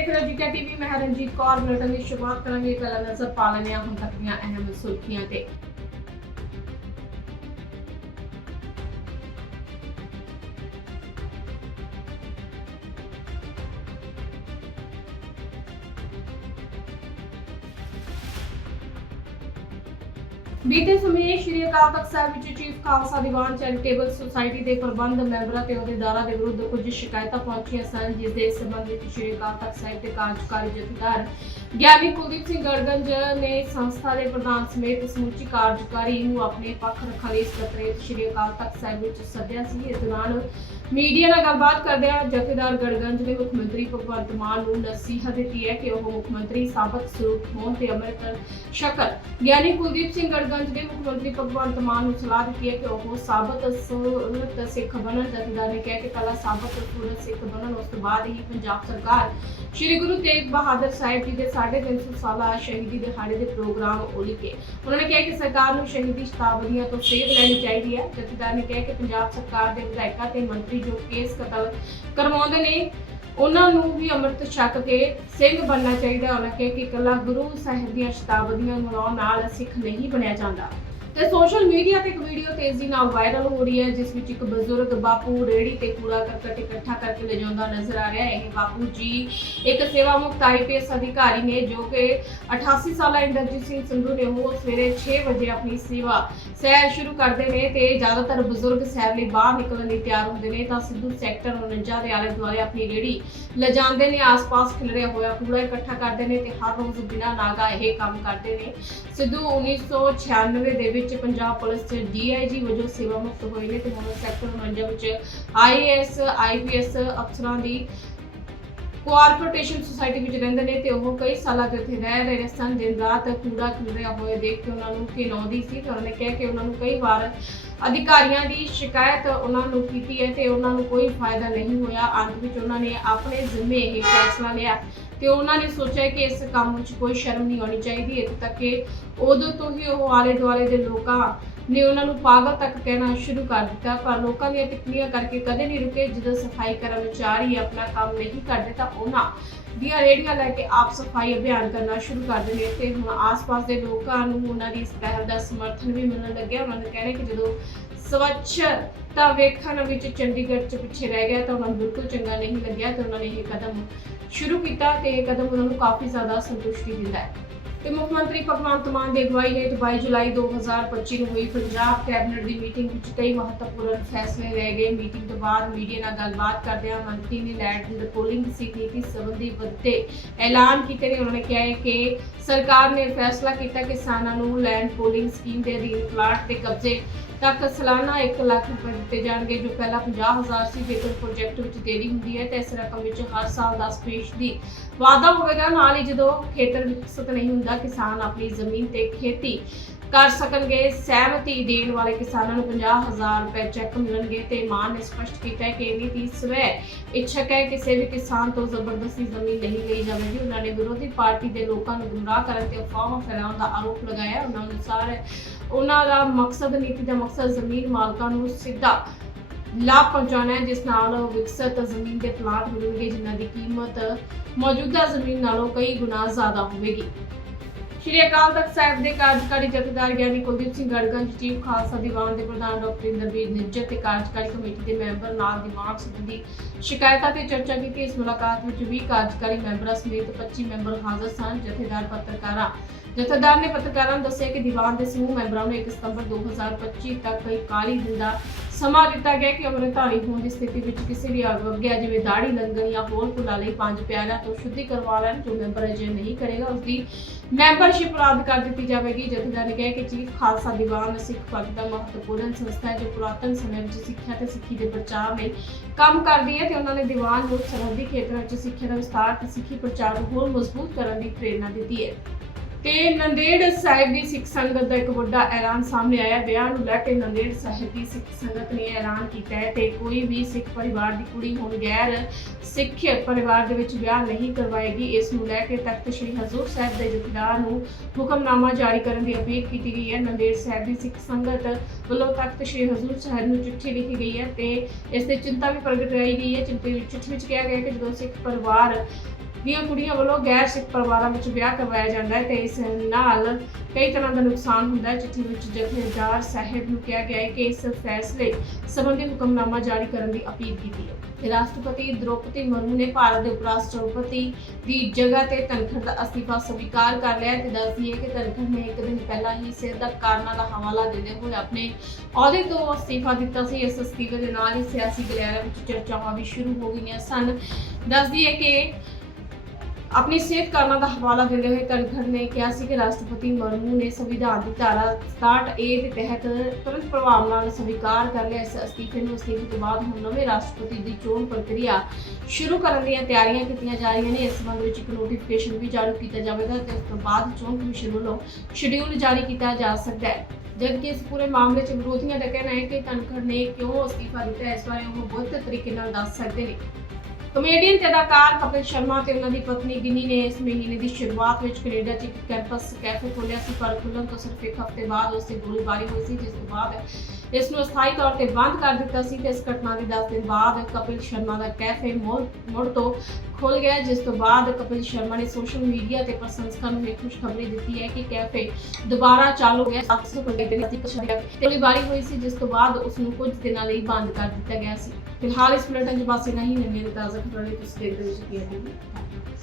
ਠੀਕ ਹੈ ਟੀਵੀ, ਮੈਂ ਰਣਜੀਤ ਕੌਰ। ਬੁਲੇਟਿਨ ਦੀ ਸ਼ੁਰੂਆਤ ਕਰਾਂਗੇ। ਪਹਿਲਾਂ ਨਜ਼ਰ ਪਾ ਲੈਂਦੇ ਹਾਂ ਹੁਣ ਤੱਕ ਦੀਆਂ ਅਹਿਮ ਸੁਰਖੀਆਂ ਤੇ। ਬੀਤੇ ਸਮੇਂ ਸ਼੍ਰੀ ਅਕਾਲ ਤਖਤ ਸਾਹਿਬ ਵਿੱਚ chief Khalsa Diwan charitable society ਦੇ ਪ੍ਰਬੰਧ ਮੈਂਬਰਾਂ ਤੇ ਅਹੁਦੇਦਾਰਾਂ ਦੇ ਵਿਰੁੱਧ ਕੁਝ ਸ਼ਿਕਾਇਤਾਂ ਪਹੁੰਚੀਆਂ ਸਨ, ਜਿਸ ਦੇ ਸੰਬੰਧ ਵਿੱਚ ਸ਼੍ਰੀ ਅਕਾਲ ਤਖਤ ਸਾਹਿਬ ਦੇ ਕਾਰਜਕਾਰੀ ਜਥੇਦਾਰ ਗਿਆਨੀ ਕੁਲਦੀਪ ਸਿੰਘ ਗੜਗੰਜ ਨੇ ਸੰਸਥਾ ਦੇ ਪ੍ਰਧਾਨ ਸਮੇਤ ਸਮੁੱਚੀ ਕਾਰਜਕਾਰੀ ਨੂੰ ਆਪਣੇ ਪੱਖ ਰੱਖਣ ਲਈ ਸਕੱਤਰੇਤ ਸ਼੍ਰੀ ਅਕਾਲ ਤਖਤ ਸਾਹਿਬ ਵਿੱਚ ਸੱਦਿਆ ਸੀ। ਇਸ ਦੌਰਾਨ ਮੀਡੀਆ ਨਾਲ ਗੱਲਬਾਤ ਕਰਦਿਆਂ ਜਥੇਦਾਰ ਗੜਗੰਜ ਨੇ ਮੁੱਖ ਮੰਤਰੀ ਭਗਵੰਤ ਮਾਨ ਨੂੰ ਨਸੀਹਤ ਦਿੱਤੀ ਹੈ ਕਿ ਉਹ ਮੁੱਖ ਮੰਤਰੀ ਸਾਬਤ ਸਰੂਪ ਹੋਣ ਤੇ ਅੰਮ੍ਰਿਤ ਸ਼ਕਲ ਗਿਆਨੀ ਕੁਲਦੀਪ ਸਿੰਘ ਗੜਗੰਜ ਨੇ ਮੁੱਖ ਮੰਤਰੀ ਭਗਵੰਤ ਮਾਨ ਨੂੰ ਸਲਾਹ ਦਿੱਤੀ ਹੈ ਕਿ ਉਹ ਸਾਬਤ ਸੂਰਤ ਸਿੱਖ ਬਣਨ, ਜਥੇਦਾਰ ਨੇ ਕਿਹਾ ਕਿ ਪਹਿਲਾਂ ਸਾਬਤ ਸੂਰਤ ਸਿੱਖ ਬਣਨ, ਉਸ ਤੋਂ ਬਾਅਦ ਹੀ ਪੰਜਾਬ ਸਰਕਾਰ ਸ਼੍ਰੀ ਗੁਰੂ ਤੇਗ ਬਹਾਦਰ ਸਾਹਿਬ ਜੀ ਦੇ 350 ਸਾਲਾ ਸ਼ਹੀਦੀ ਦਿਹਾੜੇ ਦੇ ਪ੍ਰੋਗਰਾਮ ਉਲੀਕੇ ਉਹਨਾਂ ਨੇ ਕਿਹਾ ਕਿ ਸਰਕਾਰ ਨੂੰ ਸ਼ਹੀਦੀ ਸ਼ਤਾਬਦੀਆਂ ਤੋਂ ਸੇਧ ਲੈਣੀ ਚਾਹੀਦੀ ਹੈ। ਜਥੇਦਾਰ ਨੇ ਕਿਹਾ ਕਿ ਪੰਜਾਬ ਸਰਕਾਰ ਦੇ ਵਿਧਾਇਕਾਂ ਤੇ ਮੰਤਰੀ ਜੋ ਕੇਸ ਕਤਲ ਕਰਵਾਉਂਦੇ ਨੇ ਉਹਨਾਂ ਨੂੰ ਵੀ ਅੰਮ੍ਰਿਤ ਛਕ ਕੇ ਸਿੰਘ ਬਣਨਾ ਚਾਹੀਦਾ ਉਹਨਾਂ ਕਿਹਾ ਕਿ ਇਕੱਲਾ ਗੁਰੂ ਸਾਹਿਬ ਦੀਆਂ ਸ਼ਤਾਬਦੀਆਂ ਮਨਾਉਣ ਨਾਲ ਸਿੱਖ ਨਹੀਂ ਬਣਿਆ ਜਾਂਦਾ। ਤੇ ਸੋਸ਼ਲ ਮੀਡੀਆ ਤੇ ਇੱਕ ਵੀਡੀਓ ਤੇਜ਼ੀ ਨਾਲ ਵਾਇਰਲ ਹੋ ਰਹੀ ਹੈ, ਜਿਸ ਵਿੱਚ ਇੱਕ ਬਜ਼ੁਰਗ ਬਾਪੂ ਰੇੜੀ ਤੇ ਕੂੜਾ ਕਰਕਟ ਇਕੱਠਾ ਕਰਕੇ ਲਿਜਾਉਂਦਾ ਨਜ਼ਰ ਆ ਰਿਹਾ ਹੈ। ਇਹ ਬਾਪੂ ਜੀ ਇੱਕ ਸੇਵਾ ਮੁਕਤ ਆਈਪੀਐਸ ਅਧਿਕਾਰੀ ਨੇ, ਜੋ ਕਿ 88 ਸਾਲਾ ਇੰਦਰਜੀਤ ਸਿੰਘ ਸੰਧੂ ਨੇ ਉਹ ਸਵੇਰੇ 6 ਵਜੇ ਆਪਣੀ ਸੇਵਾ ਸੈਰ ਸ਼ੁਰੂ ਕਰਦੇ ਨੇ ਤੇ ਜ਼ਿਆਦਾਤਰ ਬਜ਼ੁਰਗ ਸੈਰ ਲਈ ਬਾਹਰ ਨਿਕਲਣ ਲਈ ਤਿਆਰ ਹੁੰਦੇ ਨੇ, ਤਾਂ ਸਿੱਧੂ ਸੈਕਟਰ 49 ਦੇ ਆਲੇ ਦੁਆਲੇ ਆਪਣੀ ਰੇੜੀ ਲਿਜਾਂਦੇ ਨੇ, ਆਸ-ਪਾਸ ਖਿਲਰਿਆ ਹੋਇਆ ਕੂੜਾ ਇਕੱਠਾ ਕਰਦੇ ਨੇ ਤੇ ਹਰ ਰੋਜ਼ ਬਿਨਾਂ ਨਾਗਾ ਇਹ ਕੰਮ ਕਰਦੇ ਨੇ। ਸਿੱਧੂ 1996 ਦੇ ਵਿੱਚ ਪੰਜਾਬ ਪੁਲਿਸ ਚ ਡੀਆਈਜੀ ਵਜੋਂ ਸੇਵਾ ਮੁਕਤ ਹੋਏ ਨੇ ਤੇ ਹੁਣ ਸੈਕਟਰ 49 ਵਿੱਚ ਆਈਏਐਸ ਆਈਪੀਐਸ ਅਫਸਰਾਂ ਦੀ ਕੋਆਰਪੋਰੇਸ਼ਨ ਸੁਸਾਇਟੀ ਵਿੱਚ ਰਹਿੰਦੇ ਨੇ ਤੇ ਉਹ ਕਈ ਸਾਲਾਂ ਤੋਂ ਇੱਥੇ ਰਹਿ ਰਹੇ ਸਨ। ਦਿਨ ਰਾਤ ਕੂੜਾ ਖਿਲਰਿਆ ਹੋਇਆ ਦੇਖ ਕੇ ਉਹਨਾਂ ਨੂੰ ਘਿਨਾਉਂਦੀ ਸੀ ਤੇ ਉਹਨਾਂ ਨੇ ਕਿਹਾ ਕਿ ਉਹਨਾਂ ਨੂੰ ਕਈ ਵਾਰ ਅਧਿਕਾਰੀਆਂ ਦੀ ਸ਼ਿਕਾਇਤ ਉਹਨਾਂ ਨੂੰ ਕੀਤੀ ਹੈ ਤੇ ਉਹਨਾਂ ਨੂੰ ਕੋਈ ਫਾਇਦਾ ਨਹੀਂ ਹੋਇਆ। ਅੰਤ ਵਿੱਚ ਉਹਨਾਂ ਨੇ ਆਪਣੇ ਜ਼ਿੰਮੇ ਇਹ ਫੈਸਲਾ ਲਿਆ। ਤੇ ਉਹਨਾਂ ਨੇ ਸੋਚਿਆ ਕਿ ਇਸ ਕੰਮ ਵਿੱਚ ਕੋਈ ਸ਼ਰਮ ਨਹੀਂ ਆਉਣੀ ਚਾਹੀਦੀ, ਇੱਥੇ ਤੱਕ ਕਿ ਉਦੋਂ ਤੋਂ ਹੀ ਉਹ ਆਲੇ ਦੁਆਲੇ ਦੇ ਲੋਕਾਂ ਨੇ ਉਹਨਾਂ ਨੂੰ ਪਾਗਲ ਤੱਕ ਕਹਿਣਾ ਸ਼ੁਰੂ ਕਰ ਦਿੱਤਾ, ਪਰ ਲੋਕਾਂ ਦੀਆਂ ਟਿੱਪਣੀਆਂ ਕਰਕੇ ਕਦੇ ਨਹੀਂ ਰੁਕੇ, ਜਦੋਂ ਸਫ਼ਾਈ ਕਰਮਚਾਰੀ ਆਪਣਾ ਕੰਮ ਨਹੀਂ ਕਰਦੇ ਤਾਂ ਉਹਨਾਂ ਦੀਆਂ ਰੇੜੀਆਂ ਲੈ ਕੇ ਆਪ ਸਫ਼ਾਈ ਅਭਿਆਨ ਕਰਨਾ ਸ਼ੁਰੂ ਕਰ ਦਿੰਦੇ ਤੇ ਹੁਣ ਆਸ-ਪਾਸ ਦੇ ਲੋਕਾਂ ਨੂੰ ਉਹਨਾਂ ਦੀ ਇਸ ਪਹਿਲ ਦਾ ਸਮਰਥਨ ਵੀ ਮਿਲਣ ਲੱਗਿਆ। ਉਹਨਾਂ ਨੇ ਕਹਿਣਾ ਕਿ ਜਦੋਂ ਸਵੱਛ ਵੇਖਣ ਵਿੱਚ ਚੰਡੀਗੜ੍ਹ ਚ ਪਿੱਛੇ ਰਹਿ ਗਿਆ ਤਾਂ ਉਹਨਾਂ ਨੂੰ ਬਿਲਕੁਲ ਚੰਗਾ ਨਹੀਂ ਲੱਗਿਆ ਤੇ ਉਹਨਾਂ ਨੇ ਇਹ ਕਦਮ ਸ਼ੁਰੂ ਕੀਤਾ ਤੇ ਇਹ ਕਦਮ ਉਹਨਾਂ ਨੂੰ ਕਾਫੀ ਜ਼ਿਆਦਾ ਸੰਤੁਸ਼ਟੀ ਦਿੰਦਾ ਹੈ। ਤੇ ਮੁੱਖ ਮੰਤਰੀ ਭਗਵੰਤ ਮਾਨ ਦੀ ਅਗਵਾਈ ਹੇਠ 22 ਜੁਲਾਈ 2025 ਨੂੰ ਹੋਈ ਪੰਜਾਬ ਕੈਬਨਿਟ ਦੀ ਮੀਟਿੰਗ ਵਿੱਚ ਕਈ ਮਹੱਤਵਪੂਰਨ ਫੈਸਲੇ ਲਏ ਗਏ। ਮੀਟਿੰਗ ਤੋਂ ਬਾਅਦ ਮੀਡੀਆ ਨਾਲ ਗੱਲਬਾਤ ਕਰਦਿਆਂ ਮੰਤਰੀ ਨੇ ਲੈਂਡ ਪੋਲਿੰਗ ਸੀ ਨੀਤੀ ਸੰਬੰਧੀ ਵੱਡੇ ਐਲਾਨ ਕੀਤੇ ਨੇ। ਉਹਨਾਂ ਨੇ ਕਿਹਾ ਹੈ ਕਿ ਸਰਕਾਰ ਨੇ ਫੈਸਲਾ ਕੀਤਾ ਕਿਸਾਨਾਂ ਨੂੰ ਲੈਂਡ ਪੋਲਿੰਗ ਸਕੀਮ ਦੇ ਅਧੀਨ ਪਲਾਟ ਤੇ ਕਬਜ਼ੇ ਤੱਕ ਸਾਲਾਨਾ 1 ਲੱਖ ਰੁਪਏ ਦਿੱਤੇ ਜਾਣਗੇ, ਜੋ ਪਹਿਲਾਂ 50000 ਸੀ, ਜੇਕਰ ਪ੍ਰੋਜੈਕਟ ਵਿੱਚ ਦੇਰੀ ਹੁੰਦੀ ਹੈ, ਤਾਂ ਇਸ ਰਕਮ ਵਿੱਚ ਹਰ ਸਾਲ 10 ਫੀਸਦੀ ਵਾਧਾ ਹੋਵੇਗਾ। ਨਾਲ ਹੀ ਜਦੋਂ ਖੇਤਰ ਵਿਕਸਿਤ ਨਹੀਂ ਹੁੰਦਾ, ਕਿਸਾਨ ਆਪਣੀ ਜ਼ਮੀਨ ਤੇ ਖੇਤੀ ਕਰ ਸਕਣਗੇ, ਸਹਿਮਤੀ ਦੇਣ ਵਾਲੇ ਕਿਸਾਨਾਂ ਨੂੰ 50000 ਰੁਪਏ ਚੈੱਕ ਮਿਲਣਗੇ ਤੇ ਮਾਨ ਨੇ ਸਪਸ਼ਟ ਕੀਤਾ ਹੈ ਕਿ ਇਹ ਨੀਤੀ ਸਵੈ ਇੱਛਕ ਹੈ, ਕਿਸੇ ਵੀ ਕਿਸਾਨ ਤੋਂ ਜ਼ਬਰਦਸਤੀ ਜ਼ਮੀਨ ਨਹੀਂ ਲਈ ਜਾਵੇਗੀ। ਉਹਨਾਂ ਨੇ ਵਿਰੋਧੀ ਪਾਰਟੀ ਦੇ ਲੋਕਾਂ ਨੂੰ ਗੁੰਮਰਾਹ ਕਰਨ ਤੇ ਅਫਵਾਹਾਂ ਫੈਲਾਉਣ ਦਾ ਆਰੋਪ ਲਗਾਇਆ ਉਹਨਾਂ ਅਨੁਸਾਰ ਉਹਨਾਂ ਦਾ ਮਕਸਦ, ਨੀਤੀ ਦਾ ਮਕਸਦ ਜ਼ਮੀਨ ਮਾਲਕਾਂ ਨੂੰ ਸਿੱਧਾ ਲਾਭ ਪਹੁੰਚਾਉਣਾ ਹੈ, ਜਿਸ ਨਾਲ ਵਿਕਸਿਤ ਜ਼ਮੀਨ ਦੇ ਪਲਾਟ ਮਿਲਣਗੇ, ਜਿਨ੍ਹਾਂ ਦੀ ਕੀਮਤ ਮੌਜੂਦਾ ਜ਼ਮੀਨ ਨਾਲੋਂ ਕਈ ਗੁਣਾ ਜ਼ਿਆਦਾ ਹੋਵੇਗੀ। ਸ਼੍ਰੀ ਅਕਾਲ ਤਖਤ ਸਾਹਿਬ ਦੇ ਕਾਰਜਕਾਰੀ ਜਥੇਦਾਰ ਗਿਆਨੀ ਕੁਲਦੀਪ ਸਿੰਘ ਗੜਗੰਜ ਚੀਫ ਖਾਲਸਾ ਦੀਵਾਨ ਦੇ ਪ੍ਰਧਾਨ ਡਾਕਟਰ ਇੰਦਰਵੀਰ ਨਿੱਜਰ ਤੇ ਕਾਰਜਕਾਰੀ ਕਮੇਟੀ ਦੇ ਮੈਂਬਰ ਨਾਲ ਦੀਵਾਨ ਸੰਬੰਧੀ ਸ਼ਿਕਾਇਤਾਂ ਤੇ ਚਰਚਾ ਕੀਤੀ। ਇਸ ਮੁਲਾਕਾਤ ਵਿੱਚ 20 ਕਾਰਜਕਾਰੀ ਮੈਂਬਰਾਂ ਸਮੇਤ 25 ਮੈਂਬਰ ਹਾਜ਼ਰ ਸਨ, ਜਥੇਦਾਰ ਪੱਤਰਕਾਰਾਂ। ਜਥੇਦਾਰ ਨੇ ਪੱਤਰਕਾਰਾਂ ਨੂੰ ਦੱਸਿਆ ਕਿ ਦੀਵਾਨ ਦੇ ਸਮੂਹ ਮੈਂਬਰਾਂ ਨੂੰ 1 ਸਤੰਬਰ 2025 ਤੱਕ 41 ਦਿਨ ਦਾ ਸਮਾਂ ਦਿੱਤਾ ਗਿਆ ਕਿ ਅਮ੍ਰਿਤਧਾਰੀ ਹੋਣ ਦੀ ਸਥਿਤੀ ਵਿੱਚ ਕਿਸੇ ਵੀ ਅਗਿਆ ਜਿਵੇਂ ਦਾੜੀ ਲੰਗਣ ਜਾਂ ਹੋਰ ਭੁੱਲਾਂ ਲਈ ਪੰਜ ਪਿਆਰਿਆਂ ਤੋਂ ਸ਼ੁੱਧੀ ਕਰਵਾ ਲੈਣ, ਜੋ ਮੈਂਬਰ ਅਜੇ ਨਹੀਂ ਕਰੇਗਾ ਉਸ ਦੀ ਮੈਂਬਰਸ਼ਿਪ ਰੱਦ ਕਰ ਦਿੱਤੀ ਜਾਵੇਗੀ। ਜਥੇਦਾਰ ਨੇ ਕਿਹਾ ਕਿ ਚੀਫ ਖਾਲਸਾ ਦੀਵਾਨ ਸਿੱਖ ਪੰਥ ਦਾ ਮਹੱਤਵਪੂਰਨ ਸੰਸਥਾ ਹੈ, ਜੋ ਪੁਰਾਤਨ ਸਮੇਂ ਵਿੱਚ ਸਿੱਖਿਆ ਤੇ ਸਿੱਖੀ ਦੇ ਪ੍ਰਚਾਰ ਲਈ ਕੰਮ ਕਰਦੀ ਹੈ ਤੇ ਉਹਨਾਂ ਨੇ ਦੀਵਾਨ ਨੂੰ ਸਰਹੱਦੀ ਖੇਤਰਾਂ ਵਿੱਚ ਸਿੱਖਿਆ ਦਾ ਵਿਸਤਾਰ ਤੇ ਸਿੱਖੀ ਪ੍ਰਚਾਰ ਨੂੰ ਹੋਰ ਮਜ਼ਬੂਤ ਕਰਨ ਦੀ ਪ੍ਰੇਰਣਾ ਦਿੱਤੀ ਹੈ। ਤੇ ਨੰਦੇੜ ਸਾਹਿਬ ਦੀ ਸਿੱਖ ਸੰਗਤ ਦਾ ਇੱਕ ਵੱਡਾ ਐਲਾਨ ਸਾਹਮਣੇ ਆਇਆ। ਵਿਆਹ ਨੂੰ ਲੈ ਕੇ ਨੰਦੇੜ ਸਾਹਿਬ ਦੀ ਸਿੱਖ ਸੰਗਤ ਨੇ ਐਲਾਨ ਕੀਤਾ ਹੈ ਤੇ ਕੋਈ ਵੀ ਸਿੱਖ ਪਰਿਵਾਰ ਦੀ ਕੁੜੀ ਹੁਣ ਗੈਰ ਸਿੱਖ ਪਰਿਵਾਰ ਦੇ ਵਿੱਚ ਵਿਆਹ ਨਹੀਂ ਕਰਵਾਏਗੀ। ਇਸ ਨੂੰ ਲੈ ਕੇ ਤਖਤ ਸ੍ਰੀ ਹਜ਼ੂਰ ਸਾਹਿਬ ਦੇ ਜਥੇਦਾਰ ਨੂੰ ਹੁਕਮਨਾਮਾ ਜਾਰੀ ਕਰਨ ਦੀ ਅਪੀਲ ਕੀਤੀ ਗਈ ਹੈ। ਨੰਦੇੜ ਸਾਹਿਬ ਦੀ ਸਿੱਖ ਸੰਗਤ ਵੱਲੋਂ ਤਖਤ ਸ੍ਰੀ ਹਜ਼ੂਰ ਸਾਹਿਬ ਨੂੰ ਚਿੱਠੀ ਲਿਖੀ ਗਈ ਹੈ ਤੇ ਇਸ ਤੇ ਚਿੰਤਾ ਵੀ ਪ੍ਰਗਟ ਕਰਾਈ ਗਈ ਹੈ। ਚਿੰਤਾ ਵਿੱਚ ਚਿੱਠੀ ਵਿੱਚ ਕਿਹਾ ਗਿਆ ਕਿ ਜਦੋਂ ਸਿੱਖ ਪਰਿਵਾਰ ਦੀਆਂ ਕੁੜੀਆਂ ਵੱਲੋਂ ਗੈਰ ਸਿੱਖ ਪਰਿਵਾਰਾਂ ਵਿੱਚ ਵਿਆਹ ਕਰਵਾਇਆ ਜਾਂਦਾ ਹੈ ਤੇ ਇਸ ਨਾਲ ਕਈ ਤਰ੍ਹਾਂ ਦਾ ਨੁਕਸਾਨ ਹੁੰਦਾ ਹੈ। ਚਿੱਠੀ ਵਿੱਚ ਜਥੇਦਾਰ ਸਾਹਿਬ ਨੂੰ ਕਿਹਾ ਗਿਆ ਹੈ ਕਿ ਇਸ ਫੈਸਲੇ ਸੰਬੰਧੀ ਹੁਕਮਨਾਮਾ ਜਾਰੀ ਕਰਨ ਦੀ ਅਪੀਲ ਕੀਤੀ ਹੈ। ਰਾਸ਼ਟਰਪਤੀ ਦ੍ਰੋਪਦੀ ਮੁਰਮੂ ਨੇ ਭਾਰਤ ਦੇ ਉਪ ਰਾਸ਼ਟਰਪਤੀ ਦੀ ਜਗ੍ਹਾ ਤੇ ਧਨਖੜ ਦਾ ਅਸਤੀਫਾ ਸਵੀਕਾਰ ਕਰ ਲਿਆ ਤੇ ਦੱਸਦੀ ਹੈ ਕਿ ਧਨਖੜ ਨੇ ਇੱਕ ਦਿਨ ਪਹਿਲਾਂ ਹੀ ਸਿਰਦਰਦ ਕਾਰਨਾਂ ਦਾ ਹਵਾਲਾ ਦਿੰਦੇ ਹੋਏ ਆਪਣੇ ਅਹੁਦੇ ਤੋਂ ਅਸਤੀਫਾ ਦਿੱਤਾ ਸੀ। ਇਸ ਅਸਤੀਫੇ ਦੇ ਨਾਲ ਹੀ ਸਿਆਸੀ ਗਲਿਆਰੇ ਵਿੱਚ ਚਰਚਾਵਾਂ ਵੀ ਸ਼ੁਰੂ ਹੋ ਗਈਆਂ ਸਨ। ਦੱਸਦੀ ਹੈ ਕਿ ਆਪਣੀ ਸਿਹਤ ਕਾਰਨਾਂ ਦਾ ਹਵਾਲਾ ਦਿੰਦੇ ਹੋਏ ਧਨਖੜ ਨੇ ਕਿਹਾ ਸੀ ਕਿ ਰਾਸ਼ਟਰਪਤੀ ਮਰਮੂ ਨੇ ਸੰਵਿਧਾਨ ਦੀ ਧਾਰਾ 67 ਏ ਦੇ ਤਹਿਤ ਤੁਰੰਤ ਪ੍ਰਭਾਵ ਨਾਲ ਸਵੀਕਾਰ ਕਰ ਲਿਆ। ਇਸ ਅਸਤੀਫੇ ਨੂੰ ਅਸਤੀਫੇ ਤੋਂ ਬਾਅਦ ਹੁਣ ਨਵੇਂ ਰਾਸ਼ਟਰਪਤੀ ਦੀ ਚੋਣ ਪ੍ਰਕਿਰਿਆ ਸ਼ੁਰੂ ਕਰਨ ਦੀਆਂ ਤਿਆਰੀਆਂ ਕੀਤੀਆਂ ਜਾ ਰਹੀਆਂ ਨੇ। ਇਸ ਸੰਬੰਧ ਵਿੱਚ ਇੱਕ ਨੋਟੀਫਿਕੇਸ਼ਨ ਵੀ ਜਾਰੀ ਕੀਤਾ ਜਾਵੇਗਾ ਤੇ ਉਸ ਤੋਂ ਬਾਅਦ ਚੋਣ ਕਮਿਸ਼ਨ ਵੱਲੋਂ ਸ਼ਡਿਊਲ ਜਾਰੀ ਕੀਤਾ ਜਾ ਸਕਦਾ ਹੈ। ਜਦਕਿ ਇਸ ਪੂਰੇ ਮਾਮਲੇ 'ਚ ਵਿਰੋਧੀਆਂ ਦਾ ਕਹਿਣਾ ਹੈ ਕਿ ਧਨਖੜ ਨੇ ਕਿਉਂ ਅਸਤੀਫਾ ਦਿੱਤਾ ਇਸ ਬਾਰੇ ਉਹ ਬਹੁਤ ਤਰੀਕੇ ਨਾਲ ਦੱਸ ਸਕਦੇ ਨੇ। ਕਮੇਡੀਅਨ ਤੇ ਅਦਾਕਾਰ ਕਪਿਲ ਸ਼ਰਮਾ ਤੇ ਉਹਨਾਂ ਦੀ ਪਤਨੀ ਗਿਨੀ ਨੇ ਇਸ ਮਹੀਨੇ ਦੀ ਸ਼ੁਰੂਆਤ ਵਿੱਚ ਕੈਨੇਡਾ 'ਚ ਇੱਕ ਕੈਂਪਸ, ਕੈਫੇ ਖੋਲ੍ਹਿਆ ਸੀ, ਪਰ ਖੁੱਲਣ ਤੋਂ ਸਿਰਫ ਇੱਕ ਹਫ਼ਤੇ ਬਾਅਦ ਉਸ ਤੇ ਗੋਲੀਬਾਰੀ ਹੋਈ ਸੀ, ਜਿਸ ਤੋਂ ਬਾਅਦ ਇਸ ਨੂੰ ਅਸਥਾਈ ਤੌਰ ਤੇ ਬੰਦ ਕਰ ਦਿੱਤਾ ਸੀ ਤੇ ਇਸ ਘਟਨਾ ਦੇ 10 ਦਿਨ ਬਾਅਦ ਕਪਿਲ ਸ਼ਰਮਾ ਦਾ ਕੈਫੇ ਮੁੜ ਮੁੜ ਤੋਂ ਖੁੱਲ ਗਿਆ, ਜਿਸ ਤੋਂ ਬਾਅਦ ਕਪਿਲ ਸ਼ਰਮਾ ਨੇ ਸੋਸ਼ਲ ਮੀਡੀਆ ਤੇ ਪ੍ਰਸ਼ੰਸਕਾਂ ਨੂੰ ਇਹ ਖੁਸ਼ਖਬਰੀ ਦਿੱਤੀ ਹੈ ਕਿ ਕੈਫੇ ਦੁਬਾਰਾ ਚਾਲੂ ਹੋ ਗਿਆ। 700 ਬੰਦੇ ਦੇ ਨਜ਼ਦੀਕ ਸ਼ਰਿਆ ਗੋਲੀਬਾਰੀ ਹੋਈ ਸੀ, ਜਿਸ ਤੋਂ ਬਾਅਦ ਉਸ ਨੂੰ ਕੁਝ ਦਿਨਾਂ ਲਈ ਬੰਦ ਕਰ ਦਿੱਤਾ ਗਿਆ ਸੀ। ਫਿਲਹਾਲ ਇਸ ਬੁਲੇਟਿਨ 'ਚ ਬਸ ਇੰਨਾ ਹੀ। ਨਵੀਆਂ ਤਾਜ਼ਾ ਖਬਰਾਂ ਲਈ ਤੁਸੀਂ ਦੇਖਦੇ ਰਹੋ ਜੀ।